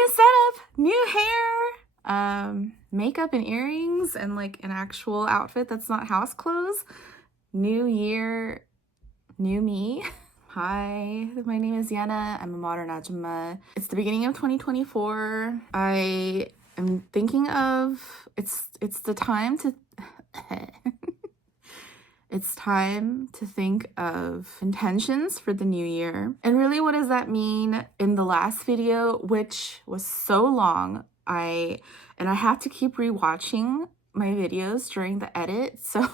new setup, new hair, makeup and earrings, and like an actual outfit that's not house clothes. New year, new me. Hi, my name is Yana. I'm a modern ajumma. It's the beginning of 2024. I am thinking of it's the time to it's time to think of intentions for the new year. And really, what does that mean? In the last video, which was so long, I have to keep rewatching my videos during the edit. So,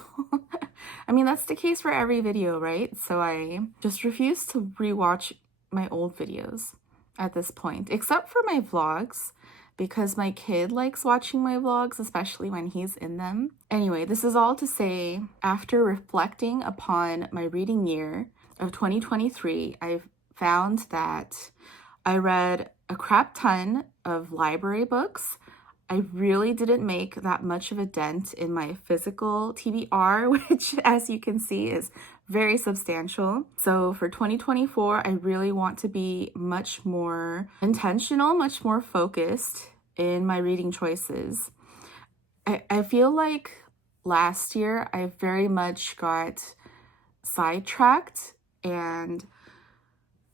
I mean, that's the case for every video, right? So I just refuse to rewatch my old videos at this point, except for my vlogs, because my kid likes watching my vlogs, especially when he's in them. Anyway, this is all to say, after reflecting upon my reading year of 2023, I've found that I read a crap ton of library books. I really didn't make that much of a dent in my physical TBR, which, as you can see, is very substantial. So for 2024, I really want to be much more intentional, much more focused in my reading choices. I feel like last year I very much got sidetracked and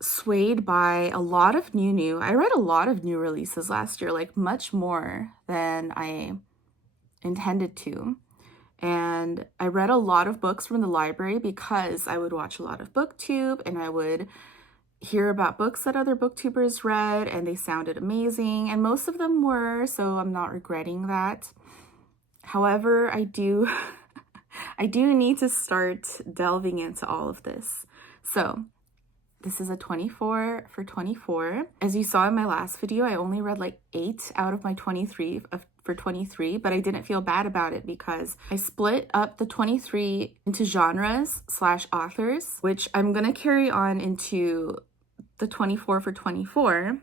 swayed by a lot of new. I read a lot of new releases last year, like much more than I intended to. And I read a lot of books from the library because I would watch a lot of BookTube and I would hear about books that other booktubers read and they sounded amazing, and most of them were, so I'm not regretting that. However, I do need to start delving into all of this. So this is a 24 for 24. As you saw in my last video, I only read like 8 out of my 23 for 23, but I didn't feel bad about it because I split up the 23 into genres/authors, which I'm gonna carry on into the 24 for 24.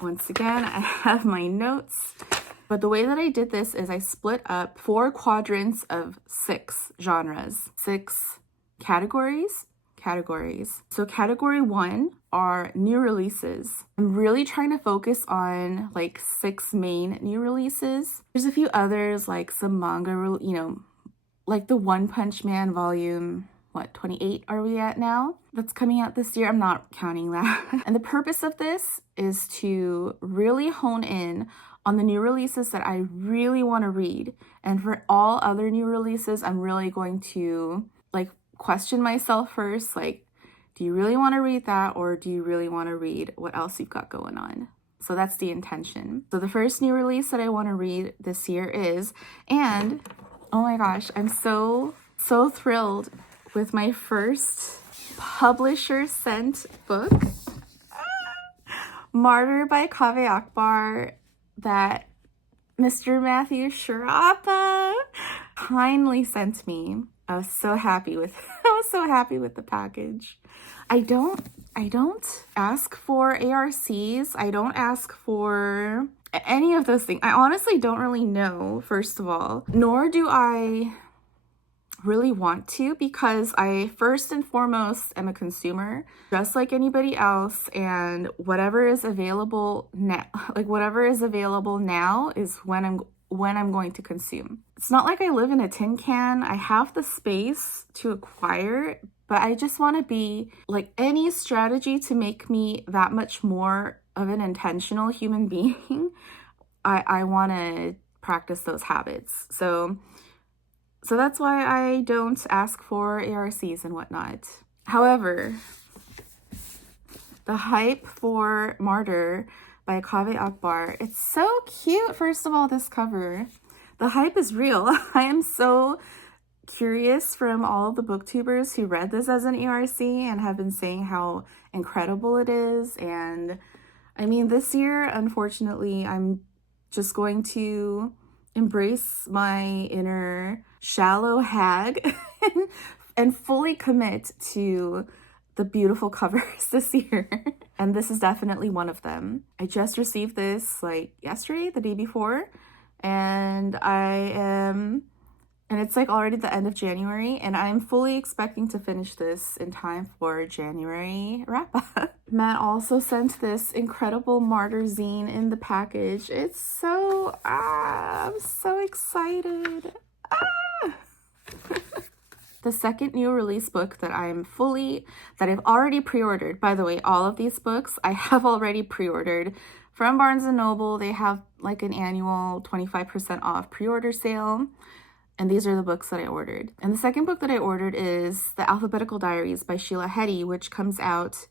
Once again, I have my notes, but the way that I did this is I split up 4 quadrants of 6 genres, 6 categories. So category 1 are new releases. I'm really trying to focus on like 6 main new releases. There's a few others, like some manga, like the One Punch Man volume, 28 are we at now? That's coming out this year. I'm not counting that. And the purpose of this is to really hone in on the new releases that I really want to read. And for all other new releases, I'm really going to like question myself first, like, do you really want to read that, or do you really want to read what else you've got going on? So that's the intention. So the first new release that I want to read this year is, and oh my gosh, I'm so thrilled with my first publisher sent book, Martyr by Kaveh Akbar, that Mr. Matthew Sharapa kindly sent me. I was so happy with the package. I don't ask for ARCs. I don't ask for any of those things. I honestly don't really know, first of all, nor do I really want to, because I first and foremost am a consumer, just like anybody else, and whatever is available now, is when I'm going to consume. It's not like I live in a tin can. I have the space to acquire, but I just want to be like, any strategy to make me that much more of an intentional human being. I want to practice those habits. So that's why I don't ask for ARCs and whatnot. However, the hype for Martyr by Kaveh Akbar, it's so cute. First of all, this cover, the hype is real. I am so curious from all of the booktubers who read this as an ARC and have been saying how incredible it is. And I mean, this year, unfortunately, I'm just going to embrace my inner shallow hag and fully commit to the beautiful covers this year. And this is definitely one of them. I just received this like yesterday, the day before, and I am And it's like already the end of January, and I'm fully expecting to finish this in time for January wrap-up. Matt also sent this incredible Martyr zine in the package. It's so, I'm so excited. The second new release book that I've already pre-ordered. By the way, all of these books I have already pre-ordered from Barnes & Noble. They have like an annual 25% off pre-order sale. And these are the books that I ordered. And the second book that I ordered is The Alphabetical Diaries by Sheila Heti, which comes out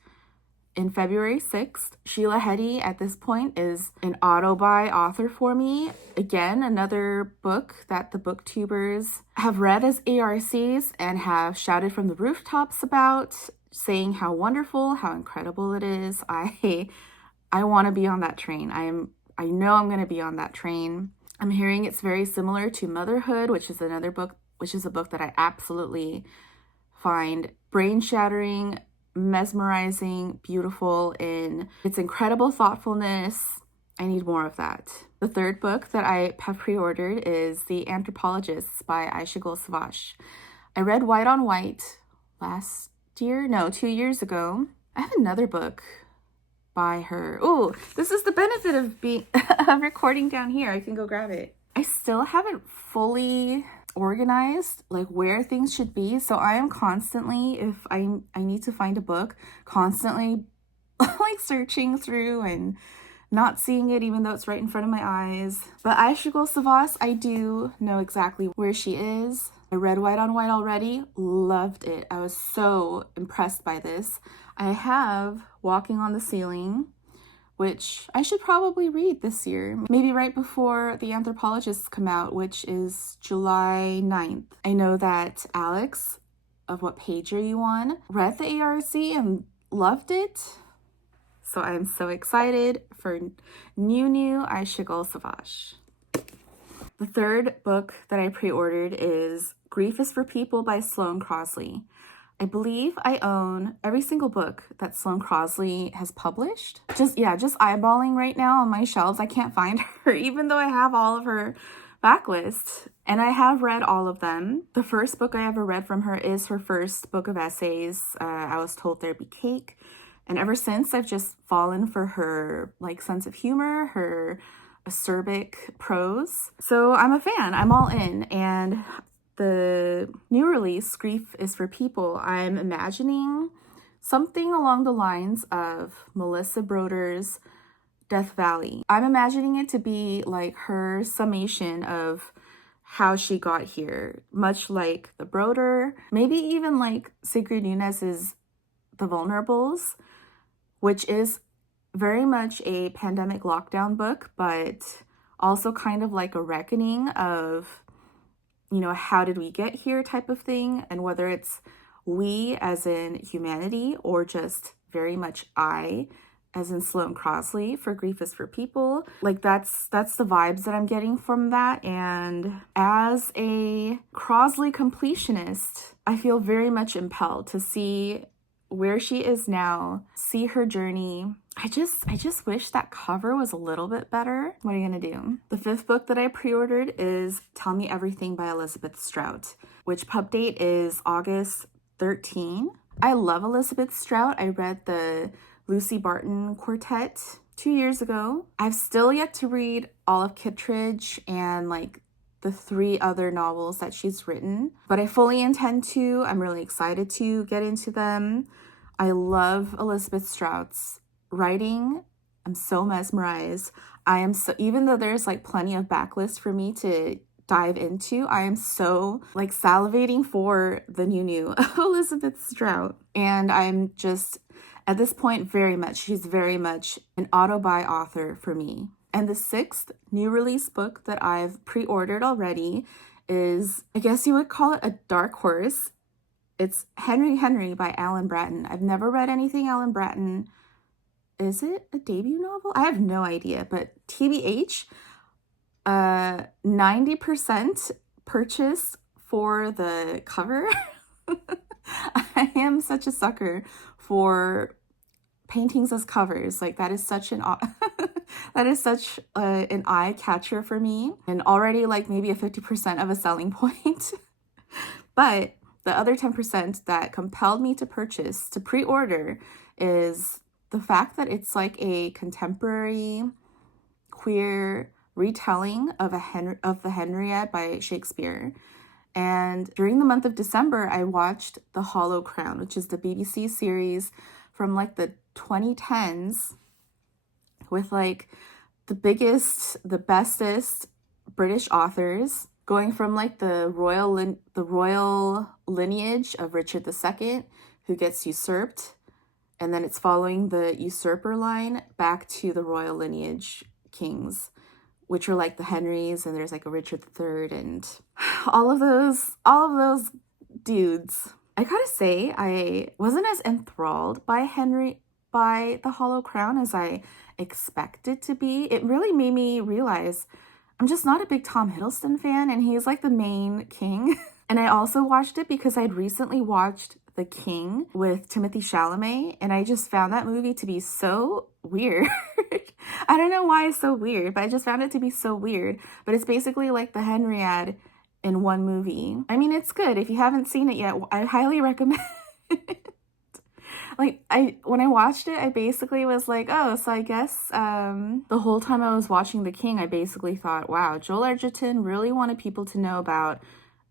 in February 6th. Sheila Heti at this point is an auto-buy author for me. Again, another book that the booktubers have read as ARCs and have shouted from the rooftops about, saying how wonderful, how incredible it is. I want to be on that train. I know I'm going to be on that train. I'm hearing it's very similar to Motherhood, which is a book that I absolutely find brain-shattering, mesmerizing, beautiful in its incredible thoughtfulness. I need more of that. The third book that I have pre-ordered is The Anthropologists by Aysegul Savas. I read White on White 2 years ago. I have another book by her. Oh, this is the benefit of being of recording down here. I can go grab it. I still haven't fully organized like where things should be, so I am constantly, if I need to find a book, constantly like searching through and not seeing it even though it's right in front of my eyes. But Aysegul Savas, I do know exactly where she is. I read White on White already, loved it. I was so impressed by this. I have Walking on the Ceiling, which I should probably read this year, maybe right before The Anthropologists come out, which is July 9th. I know that Alex of What Page Are You On read the ARC and loved it. So I'm so excited for new Aysegul Savas. The third book that I pre-ordered is Grief is for People by Sloane Crosley. I believe I own every single book that Sloane Crosley has published. Just eyeballing right now on my shelves. I can't find her, even though I have all of her backlist. And I have read all of them. The first book I ever read from her is her first book of essays, I Was Told There'd Be Cake. And ever since, I've just fallen for her like sense of humor, her acerbic prose. So I'm a fan. I'm all in. And the new release, Grief is for People, I'm imagining something along the lines of Melissa Broder's Death Valley. I'm imagining it to be like her summation of how she got here, much like the Broder, maybe even like Sigrid Nunez's The Vulnerables, which is very much a pandemic lockdown book, but also kind of like a reckoning of, you know, how did we get here type of thing, and whether it's we as in humanity or just very much I as in Sloane Crosley for Grief is for People. Like that's the vibes that I'm getting from that. And as a Crosley completionist, I feel very much impelled to see where she is now, see her journey. I just wish that cover was a little bit better. What are you gonna do? The fifth book that I pre-ordered is Tell Me Everything by Elizabeth Strout, which pub date is August 13. I love Elizabeth Strout. I read the Lucy Barton Quartet 2 years ago. I've still yet to read all of Kittredge and like the 3 other novels that she's written, but I fully intend to. I'm really excited to get into them. I love Elizabeth Strout's writing. I'm so mesmerized. Even though there's like plenty of backlist for me to dive into, I am so like salivating for the new Elizabeth Strout. And I'm just at this point she's very much an auto-buy author for me. And the 6th new release book that I've pre-ordered already is, I guess you would call it a dark horse. It's Henry by Alan Bratton. I've never read anything Alan Bratton. Is it a debut novel? I have no idea, but TBH, 90% purchase for the cover. I am such a sucker for paintings as covers. Like that is such an That is such an eye catcher for me, and already like maybe a 50% of a selling point. But the other 10% that compelled me to purchase, to pre-order, is the fact that it's like a contemporary queer retelling of the Henriette by Shakespeare. And during the month of December, I watched The Hollow Crown, which is the BBC series from like the 2010s with like the biggest, the bestest British authors, going from like the royal lineage of Richard II, who gets usurped, and then it's following the usurper line back to the royal lineage kings, which are like the Henrys, and there's like a Richard III, and all of those dudes. I gotta say, I wasn't as enthralled by The Hollow Crown as I expected to be. It really made me realize I'm just not a big Tom Hiddleston fan, and he's like the main king. And I also watched it because I'd recently watched The King with Timothée Chalamet, and I just found that movie to be so weird. I don't know why it's so weird, but I just found it to be so weird. But it's basically like the Henriette in one movie. I mean, it's good. If you haven't seen it yet, I highly recommend it. Like, when I watched it, I basically was like, oh, so I guess the whole time I was watching The King, I basically thought, wow, Joel Edgerton really wanted people to know about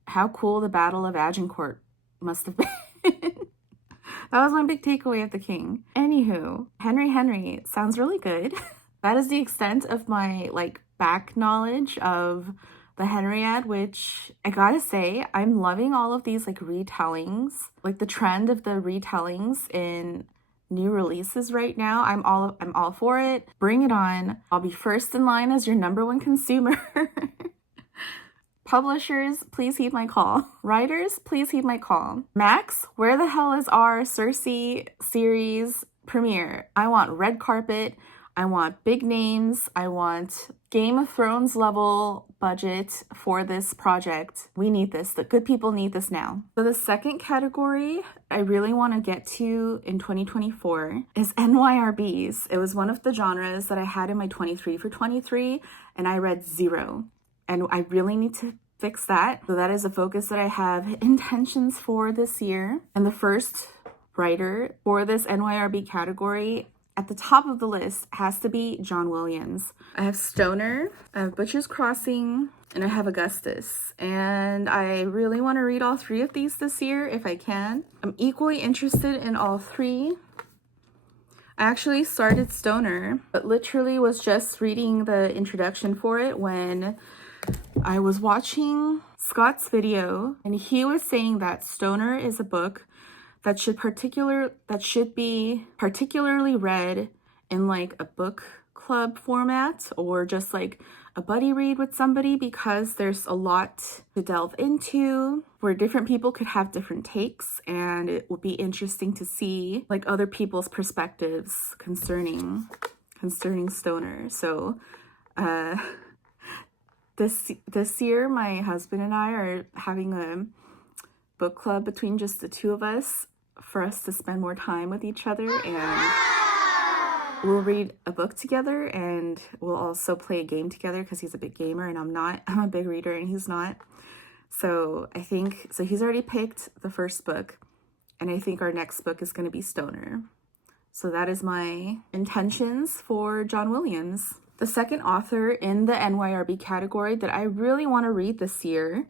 how cool the Battle of Agincourt must have been. That was my big takeaway of The King. Anywho, Henry sounds really good. That is the extent of my like back knowledge of the Henriette, which I gotta say, I'm loving all of these like retellings, like the trend of the retellings in new releases right now. I'm all for it. Bring it on. I'll be first in line as your #1 consumer. Publishers, please heed my call. Writers, please heed my call. Max, where the hell is our Cersei series premiere? I want red carpet. I want big names. I want Game of Thrones level budget for this project. We need this. The good people need this now. So the second category I really want to get to in 2024 is NYRBs. It was one of the genres that I had in my 23 for 23, and I read 0. And I really need to fix that. So that is a focus that I have intentions for this year. And the first writer for this NYRB category at the top of the list has to be John Williams. I have Stoner, I have Butcher's Crossing, and I have Augustus. And I really want to read all 3 of these this year if I can. I'm equally interested in all 3. I actually started Stoner, but literally was just reading the introduction for it when I was watching Scott's video, and he was saying that Stoner is a book that should be particularly read in like a book club format or just like a buddy read with somebody, because there's a lot to delve into where different people could have different takes, and it will be interesting to see like other people's perspectives concerning Stoner. So this year my husband and I are having a book club between just the 2 of us for us to spend more time with each other, and we'll read a book together, and we'll also play a game together because he's a big gamer and I'm not. I'm a big reader and he's not. So he's already picked the first book, and I think our next book is going to be Stoner. So that is my intentions for John Williams. The second author in the NYRB category that I really want to read this year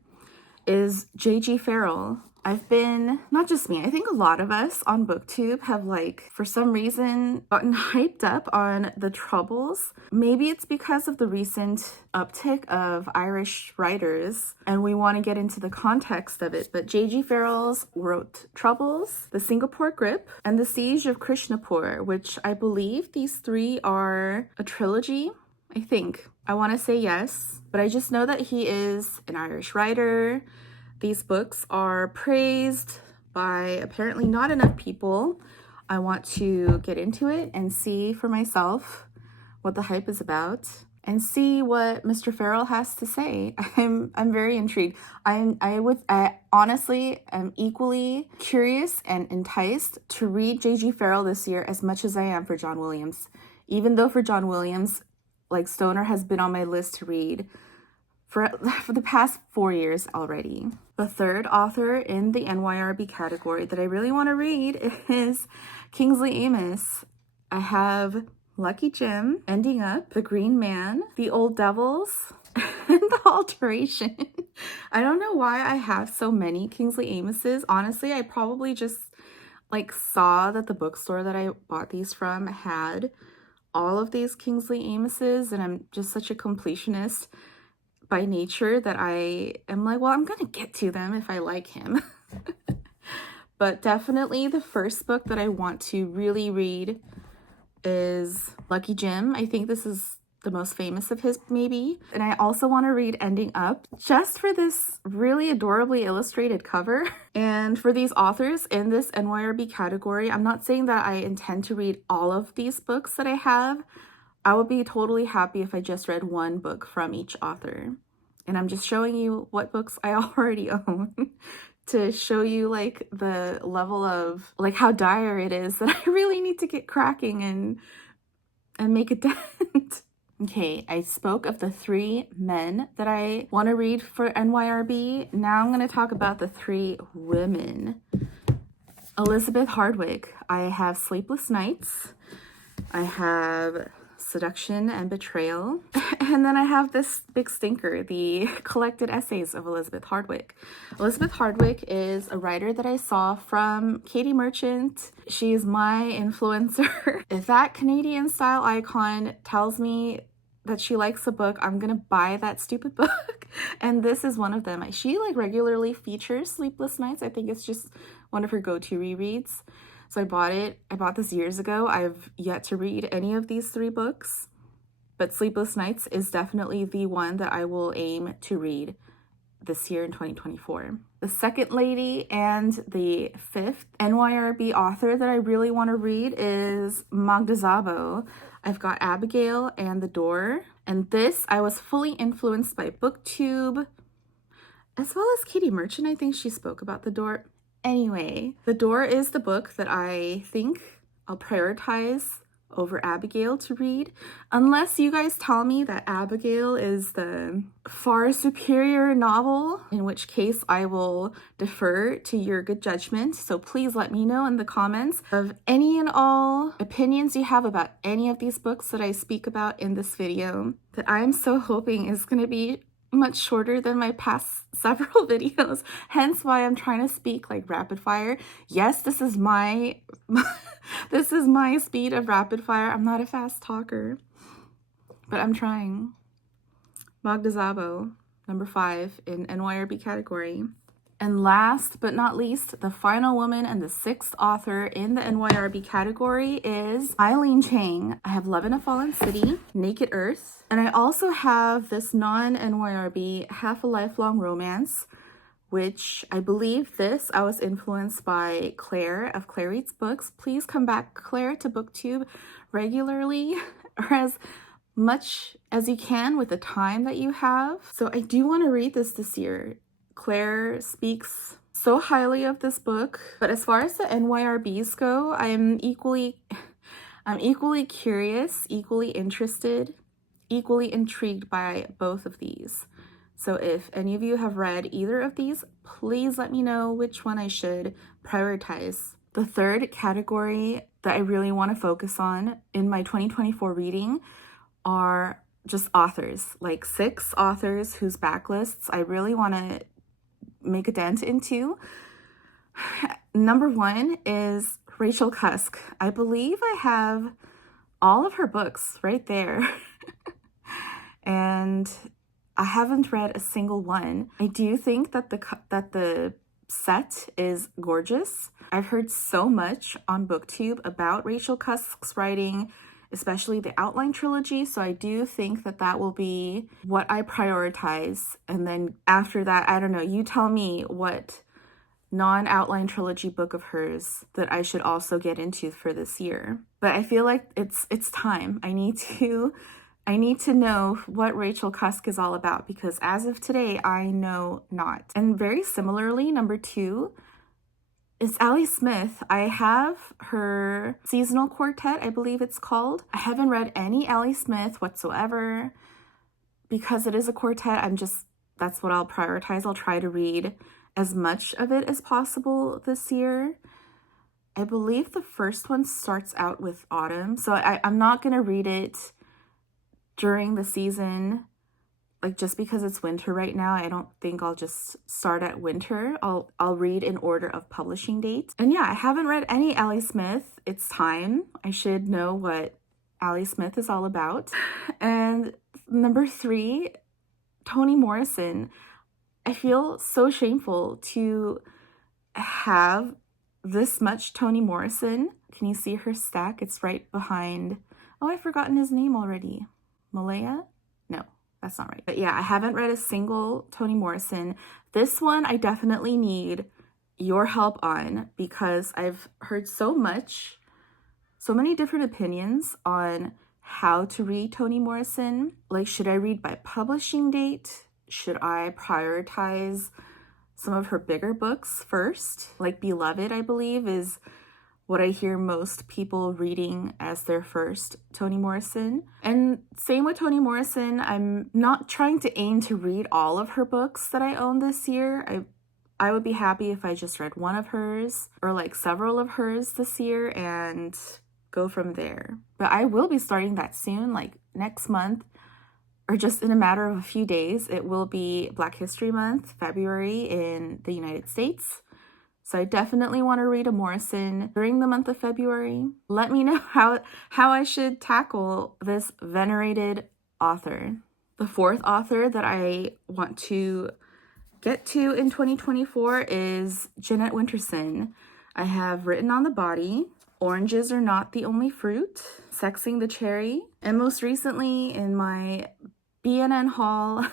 is J.G. Farrell. I've been, not just me, I think a lot of us on BookTube have like, for some reason, gotten hyped up on The Troubles. Maybe it's because of the recent uptick of Irish writers, and we want to get into the context of it. But J.G. Farrell wrote Troubles, The Singapore Grip, and The Siege of Krishnapur, which I believe these 3 are a trilogy, I think. I want to say yes, but I just know that he is an Irish writer. These books are praised by apparently not enough people. I want to get into it and see for myself what the hype is about and see what Mr. Farrell has to say. I'm very intrigued. I honestly am equally curious and enticed to read J.G. Farrell this year as much as I am for John Williams. Even though for John Williams, like stoner has been on my list to read for the past 4 years already. The third author in the NYRB category that I really want to read is Kingsley Amis. I have Lucky Jim, Ending Up, The Green Man, The Old Devils, and The Alteration. I don't know why I have so many Kingsley Amises. Honestly, I probably just like saw that the bookstore that I bought these from had all of these Kingsley Amises, and I'm just such a completionist by nature that I am like, well, I'm gonna get to them if I like him. But definitely the first book that I want to really read is Lucky Jim. I think this is the most famous of his, maybe. And I also want to read Ending Up just for this really adorably illustrated cover. And for these authors in this NYRB category, I'm not saying that I intend to read all of these books that I have. I would be totally happy if I just read one book from each author. And I'm just showing you what books I already own to show you like the level of like how dire it is that I really need to get cracking and make a dent. Okay, I spoke of the 3 men that I want to read for NYRB. Now I'm going to talk about the 3 women. Elizabeth Hardwick. I have Sleepless Nights. I have Seduction and Betrayal. And then I have this big stinker, the collected essays of Elizabeth Hardwick. Elizabeth Hardwick is a writer that I saw from Katie Merchant. She is my influencer. If that Canadian style icon tells me that she likes a book, I'm gonna buy that stupid book. And this is one of them. She like regularly features Sleepless Nights. I think it's just one of her go-to rereads. So I bought it. I bought this years ago. I've yet to read any of these 3 books, but Sleepless Nights is definitely the one that I will aim to read this year in 2024. The second lady and the 5th NYRB author that I really want to read is Magda Szabo. I've got Abigail and The Door. And this, I was fully influenced by BookTube, as well as Katie Merchant. I think she spoke about The Door. Anyway, The Door is the book that I think I'll prioritize over Abigail to read, unless you guys tell me that Abigail is the far superior novel, in which case I will defer to your good judgment. So please let me know in the comments of any and all opinions you have about any of these books that I speak about in this video, that I'm so hoping is going to be much shorter than my past several videos, hence why I'm trying to speak like rapid fire. Yes, this is my this is my speed of rapid fire. I'm not a fast talker, but I'm trying. Magda Szabo, number 5 in NYRB category. And last but not least, the final woman and the 6th author in the NYRB category is Eileen Chang. I have Love in a Fallen City, Naked Earth, and I also have this non-NYRB Half a Lifelong Romance, which I believe I was influenced by Claire of Claire Reads Books. Please come back, Claire, to BookTube regularly, or as much as you can with the time that you have. So I do want to read this year. Claire speaks so highly of this book, but as far as the NYRBs go, I'm equally curious, equally interested, equally intrigued by both of these. So if any of you have read either of these, please let me know which one I should prioritize. The third category that I really want to focus on in my 2024 reading are just authors, like 6 authors whose backlists I really want to make a dent into. Number 1 is Rachel Cusk. I believe I have all of her books right there. And I haven't read a single one. I do think that the set is gorgeous. I've heard so much on BookTube about Rachel Cusk's writing, especially the Outline trilogy, so I do think that will be what I prioritize. And then after that, I don't know, you tell me what non-Outline trilogy book of hers that I should also get into for this year. But I feel like it's time. I need to know what Rachel Cusk is all about, because as of today, I know not. And very similarly, number 2, It's Ali Smith. I have her seasonal quartet, I believe it's called. I haven't read any Ali Smith whatsoever. Because it is a quartet, that's what I'll prioritize. I'll try to read as much of it as possible this year. I believe the first one starts out with autumn, so I'm not going to read it during the season, like just because it's winter right now. I don't think I'll just start at winter. I'll read in order of publishing date. And yeah, I haven't read any Ali Smith. It's time. I should know what Ali Smith is all about. And number 3, Toni Morrison. I feel so shameful to have this much Toni Morrison. Can you see her stack? It's right behind, oh, I've forgotten his name already. Malaya? No, that's not right. But yeah, I haven't read a single Toni Morrison. This one I definitely need your help on because I've heard so many different opinions on how to read Toni Morrison. Like, should I read by publishing date? Should I prioritize some of her bigger books first? Like Beloved, I believe, is what I hear most people reading as their first Toni Morrison. And same with Toni Morrison, I'm not trying to aim to read all of her books that I own this year. I would be happy if I just read one of hers or like several of hers this year and go from there. But I will be starting that soon, like next month, or just in a matter of a few days. It will be Black History Month, February in the United States. So I definitely want to read a Morrison during the month of February. Let me know how I should tackle this venerated author. The 4th author that I want to get to in 2024 is Jeanette Winterson. I have Written on the Body, Oranges Are Not the Only Fruit, Sexing the Cherry, and most recently in my BNN haul,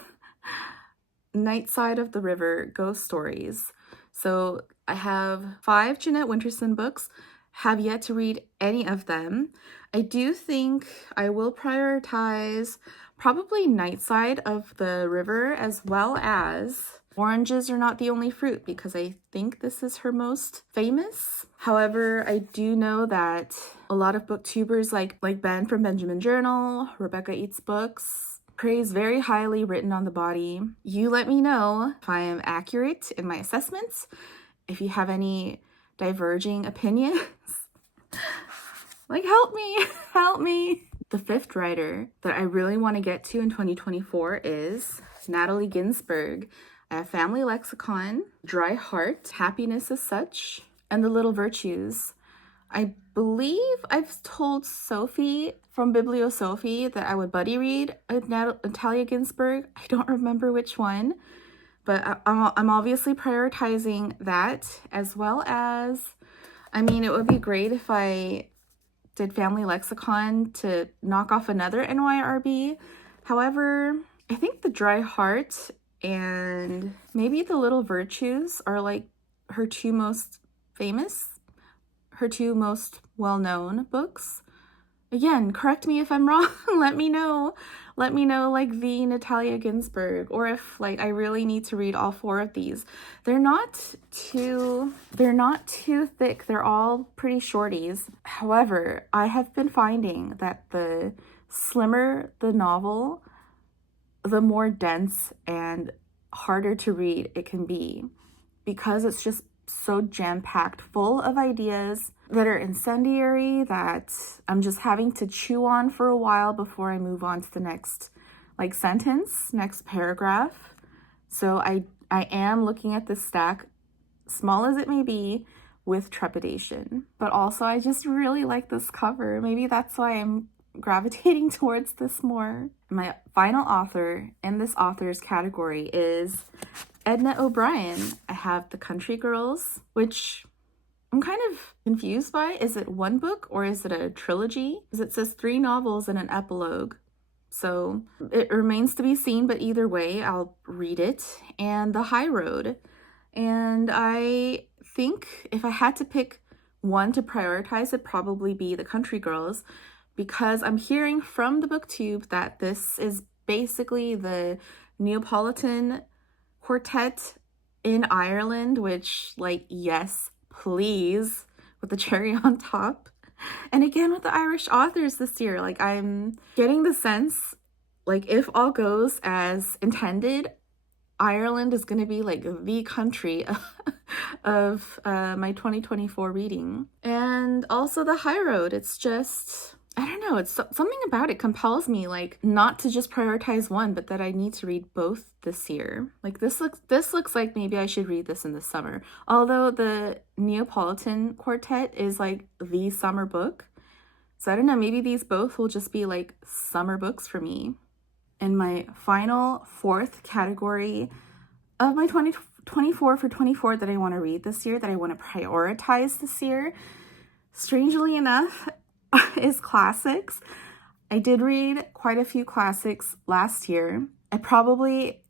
Night Side of the River, Ghost Stories. So I have 5 Jeanette Winterson books, have yet to read any of them. I do think I will prioritize probably Night Side of the River as well as Oranges Are Not the Only Fruit, because I think this is her most famous. However, I do know that a lot of booktubers like Ben from Benjamin Journal, Rebecca Eats Books, praise very highly Written on the Body. You let me know if I am accurate in my assessments, if you have any diverging opinions. Like, help me. The 5th writer that I really want to get to in 2024 is Natalia Ginzburg. I have Family Lexicon, Dry Heart, Happiness as Such, and The Little Virtues. I believe I've told Sophie from Bibliosophie that I would buddy read Natalia Ginzburg. I don't remember which one, but I'm obviously prioritizing that, as well as, I mean, it would be great if I did Family Lexicon to knock off another NYRB. However, I think the Dry Heart and maybe The Little Virtues are like her 2 most famous, her 2 most well-known books. Again, correct me if I'm wrong. Let me know like the Natalia Ginzburg, or if like I really need to read all 4 of these. They're not too thick. They're all pretty shorties. However, I have been finding that the slimmer the novel, the more dense and harder to read it can be, because it's just so jam-packed full of ideas that are incendiary that I'm just having to chew on for a while before I move on to the next like sentence, next paragraph. So I am looking at this stack, small as it may be, with trepidation. But also I just really like this cover. Maybe that's why I'm gravitating towards this more. My final author in this author's category is Edna O'Brien. I have The Country Girls, which I'm kind of confused by. Is it 1 book or is it a trilogy? Because it says 3 novels and an epilogue. So it remains to be seen, but either way, I'll read it. And The High Road. And I think if I had to pick one to prioritize, it'd probably be The Country Girls, because I'm hearing from the booktube that this is basically the Neapolitan quartet in Ireland, which, like, yes, please, with the cherry on top. And again, with the Irish authors this year, like, I'm getting the sense, like, if all goes as intended, Ireland is going to be like the country of my 2024 reading. And also the High Road, it's just, I don't know, it's something about it compels me, like, not to just prioritize one, but that I need to read both this year. Like, this looks like maybe I should read this in the summer. Although the Neapolitan Quartet is like the summer book. So I don't know, maybe these both will just be like summer books for me. And my final fourth category of my 2024 for 24 that I want to read this year, that I want to prioritize this year, strangely enough, is classics. I did read quite a few classics last year. I probably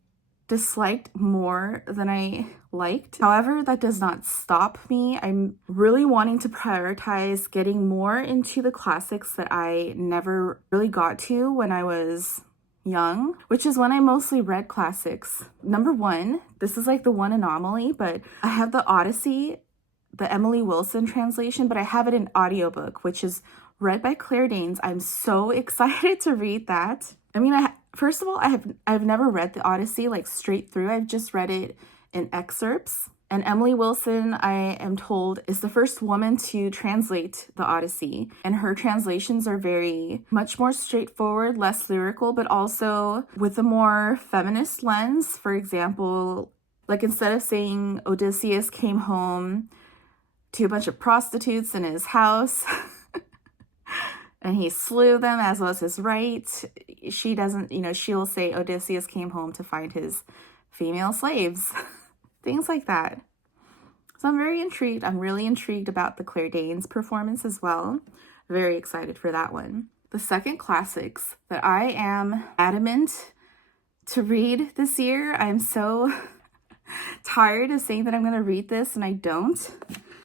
disliked more than I liked. However, that does not stop me. I'm really wanting to prioritize getting more into the classics that I never really got to when I was young, which is when I mostly read classics. Number one, this is like the one anomaly, but I have the Odyssey, the Emily Wilson translation, but I have it in audiobook, which is read by Claire Danes. I'm so excited to read that. I mean, first of all, I've never read the Odyssey like straight through. I've just read it in excerpts. And Emily Wilson, I am told, is the first woman to translate the Odyssey. And her translations are much more straightforward, less lyrical, but also with a more feminist lens. For example, like, instead of saying Odysseus came home to a bunch of prostitutes in his house and he slew them, as was his right, she doesn't, she'll say Odysseus came home to find his female slaves. Things like that. So I'm very intrigued. I'm really intrigued about the Claire Danes performance as well. Very excited for that one. The second classics that I am adamant to read this year, I'm so tired of saying that I'm going to read this and I don't,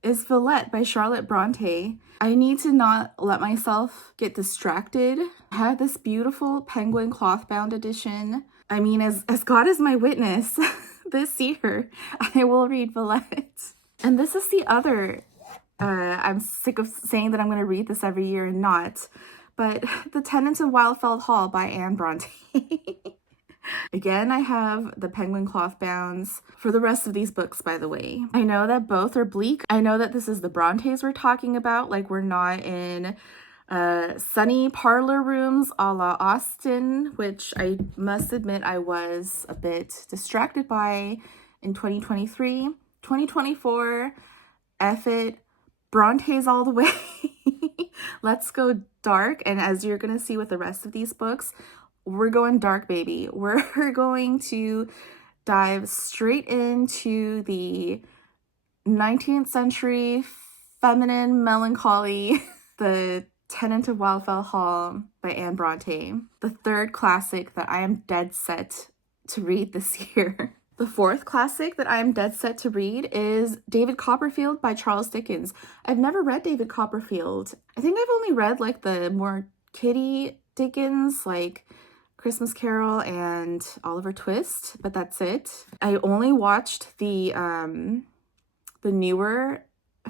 is Villette by Charlotte Bronte. I need to not let myself get distracted. I have this beautiful penguin cloth-bound edition. I mean, as God is my witness, this year I will read Villette. And this is the other, I'm sick of saying that I'm going to read this every year and not, but The Tenants of Wildfell Hall by Anne Bronte. Again, I have the penguin cloth bounds for the rest of these books, by the way. I know that both are bleak. I know that this is the Brontes we're talking about. Like, we're not in sunny parlor rooms a la Austen, which I must admit I was a bit distracted by in 2023. 2024, F it, Brontes all the way. Let's go dark. And as you're going to see with the rest of these books, we're going dark, baby. We're going to dive straight into the 19th century feminine melancholy, The Tenant of Wildfell Hall by Anne Bronte. The third classic that I am dead set to read this year. The fourth classic that I am dead set to read is David Copperfield by Charles Dickens. I've never read David Copperfield. I think I've only read like the more kiddie Dickens, like Christmas Carol and Oliver Twist, but that's it. I only watched the newer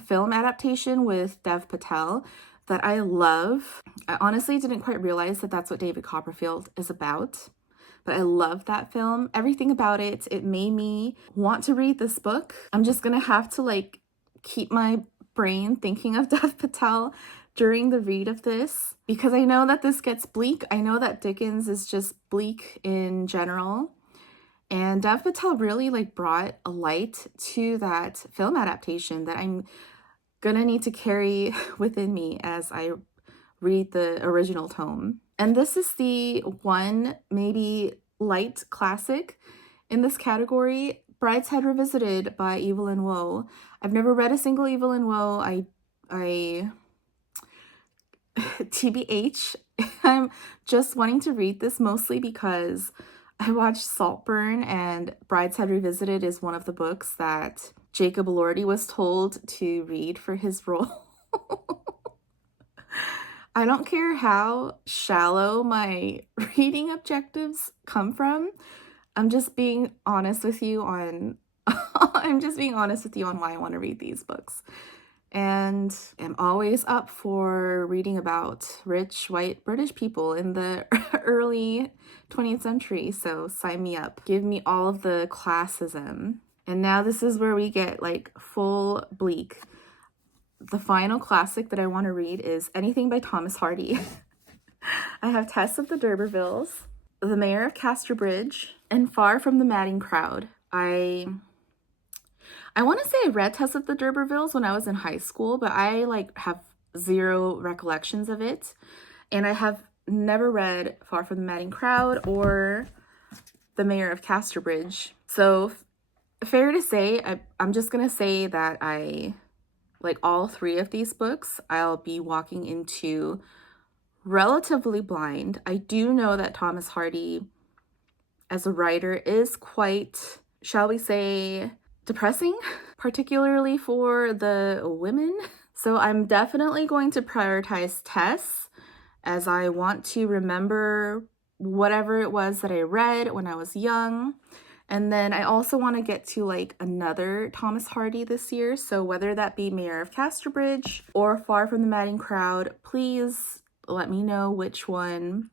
film adaptation with Dev Patel that I love. I honestly didn't quite realize that that's what David Copperfield is about, but I love that film. Everything about it, it made me want to read this book. I'm just gonna have to like keep my brain thinking of Dev Patel during the read of this, because I know that this gets bleak. I know that Dickens is just bleak in general. And Dev Patel really like brought a light to that film adaptation that I'm gonna need to carry within me as I read the original tome. And this is the one maybe light classic in this category, Brideshead Revisited by Evelyn Waugh. I've never read a single Evelyn Waugh. I TBH, I'm just wanting to read this mostly because I watched Saltburn, and Brideshead Revisited is one of the books that Jacob Elordi was told to read for his role. I don't care how shallow my reading objectives come from. I'm just being honest with you on I'm just being honest with you on why I want to read these books. And I'm always up for reading about rich, white, British people in the early 20th century. So sign me up. Give me all of the classism. And now this is where we get like full bleak. The final classic that I want to read is anything by Thomas Hardy. I have Tess of the D'Urbervilles, The Mayor of Casterbridge, and Far from the Madding Crowd. I want to say I read Tess of the D'Urbervilles when I was in high school, but I like have zero recollections of it. And I have never read Far from the Madding Crowd or The Mayor of Casterbridge. So fair to say, I'm just going to say that I like all three of these books. I'll be walking into relatively blind. I do know that Thomas Hardy as a writer is quite, shall we say, depressing, particularly for the women. So I'm definitely going to prioritize Tess, as I want to remember whatever it was that I read when I was young. And then I also want to get to like another Thomas Hardy this year. So whether that be Mayor of Casterbridge or Far from the Madding Crowd, please let me know which one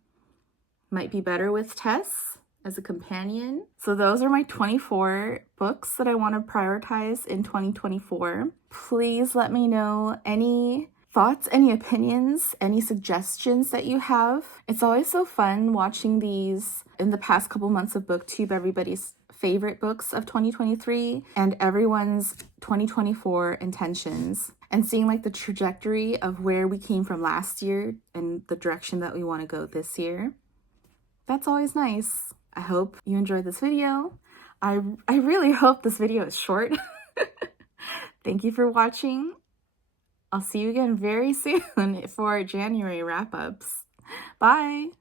might be better with Tess as a companion. So those are my 24 books that I want to prioritize in 2024. Please let me know any thoughts, any opinions, any suggestions that you have. It's always so fun watching these in the past couple months of BookTube, everybody's favorite books of 2023 and everyone's 2024 intentions, and seeing like the trajectory of where we came from last year and the direction that we want to go this year. That's always nice. I hope you enjoyed this video. I really hope this video is short. Thank you for watching. I'll see you again very soon for January wrap-ups. Bye!